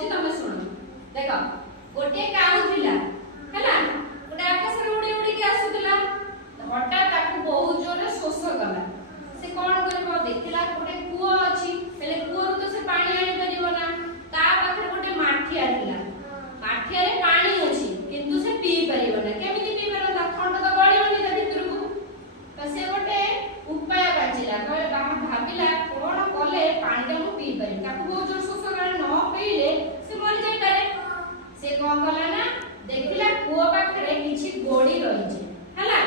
कहूची तमे सुनो देखो गोटे काऊ थिला हैला गोटे आकाश रे उडी उडी के आसुतला हठात ताकू बहुत जोर शोष गला से कोन करबो देखिला गोटे कुओ अछि हेले कुओ तो से पानी आनी परिबो ना ता पाखरे गोटे माठिया थिला माठिया रे पानी अछि किंतु से पी परिबो ना केमिति पी परंता खंड तो गळिबोनी ता भितरकू तो से गोटे उपाय बाजिला कहले बाम भाबिला कोन कले पानी ता मु पी परिबो ताकू बहुत जोर शोष गला न पीले से मरि जाय पारे से कोन कला ना देखिला कुओ पाखरे किछि गोडी रहिছে हैला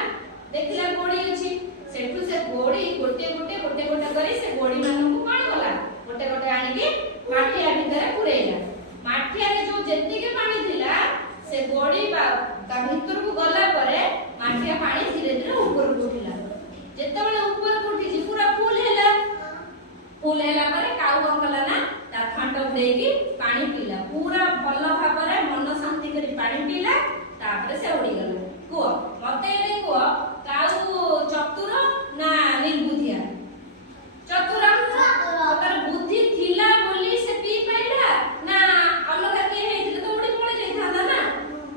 देखिला गोडी अछि सेठू से गोडी गोटे गोटे गोटे गोटे करी से गोडी मानू कोन कला गोटे गोटे आनी के माठिया भीतर पुरेला माठिया रे जो जेति के पानी थिला से गोडी का भीतर को गला परे माठिया पानी धीरे धीरे ऊपर को उठिला जेते बेले ऊपर को उठी जी पूरा फुल हेला परे काऊ कोन कला ना ता खंड उडेकी पानी पीला पूरा भलो भाबरे मन शांति करी पानी पीला तापर से उडी गला को मते एले को काऊ चतुर ना निर्बुद्धिया चतुर ओकर बुद्धि थिला बोली से पी पाइला ना अलगा के हेतिले तो उडी पळे जाई थाना ना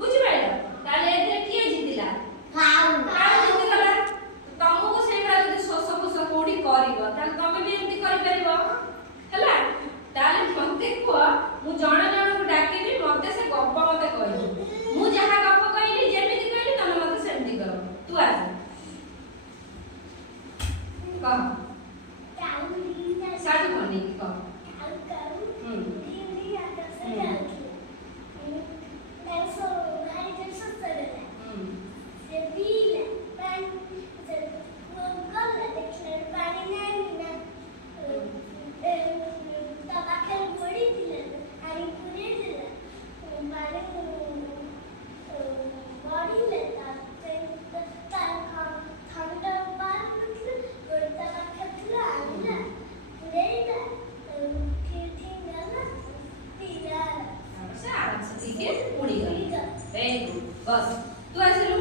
बुझि पाइला ताले एते किए जितिला काऊ जिति गला तमको से भरा जदी सोस सोस कोडी करिवो ता तमे भी एमति करि परिबो हैला ताले मते को मु जण जण को डाकिबी मते से गप्प मते कहिबो मु जहा गप्प कहिली जेमिति कहिली तमे मते सेमति करो तू आ कह साडू कोनी कह बस तू ऐसे लो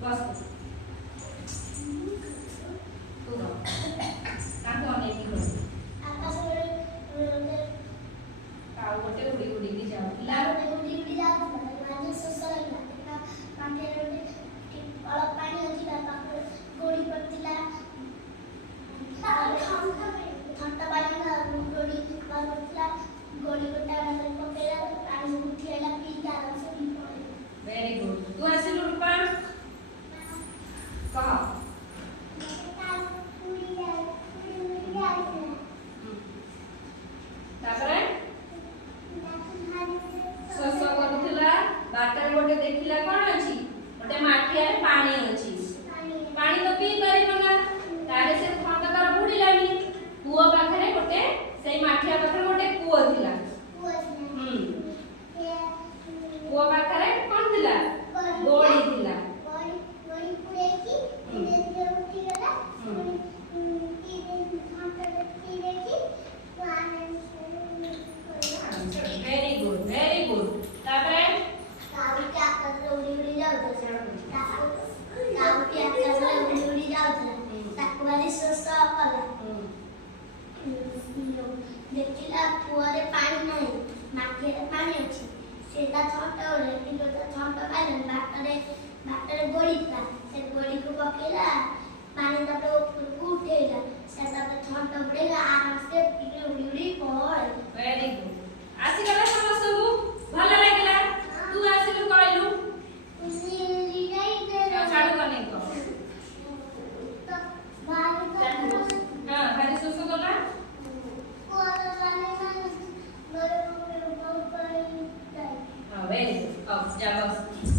बस तू रो ताको अने की करो आकाश रे काऊ गोटे उडी उडी की जाऊ ला गोटे उडी उडी जाऊ माने सोसला ना काटे रे अल पानी अछि ता पाखर गोडी पड़तिला ठंडा पानी ना गोडी पड़तिला गोडी गोटा ना पकेला पानी उठी आला पीता रस वेरी गुड तू ऐसे लो रूपा कह तापरे सस करथिला बाटर गोटे देखिला कोन अछि गोटे माठिया रे पानी अछि पानी तो पी परिबो ना तारे से खंड कर बुडीलानी कुओ पाखरे गोटे सेई माठिया पाखरे गोटे कुओ थिला कुओ पाखरे कोन थिला गोडी थिला गोडी पुरे की धीरे उठी गला की की देखी वेरी गुड तापरे काऊ के आकाश रे उडी उडी जाउ काऊ के आकाश रे उडी उडी जाउ ताको बारी सोस कला देखिला कुआरे पानी नाही माटी रे पानी अछि सेटा छोटा होले किंतु तो छोटा खाइले बाटरे गोड़ी था से गोड़ी को पकेला पानी तब ऊपर उठेला से तब छोटा पड़ेगा आराम से पीके उड़ी उड़ी पड़ वेरी गुड आसी गला समस्त को भलो लागला तू आसिलु कहलु उसी जाई दे छाड़ू कने को तो हां भारी सोसो गला कोरा वाले ना मोर बहुत बड़ी वेरी गुड अब जा बस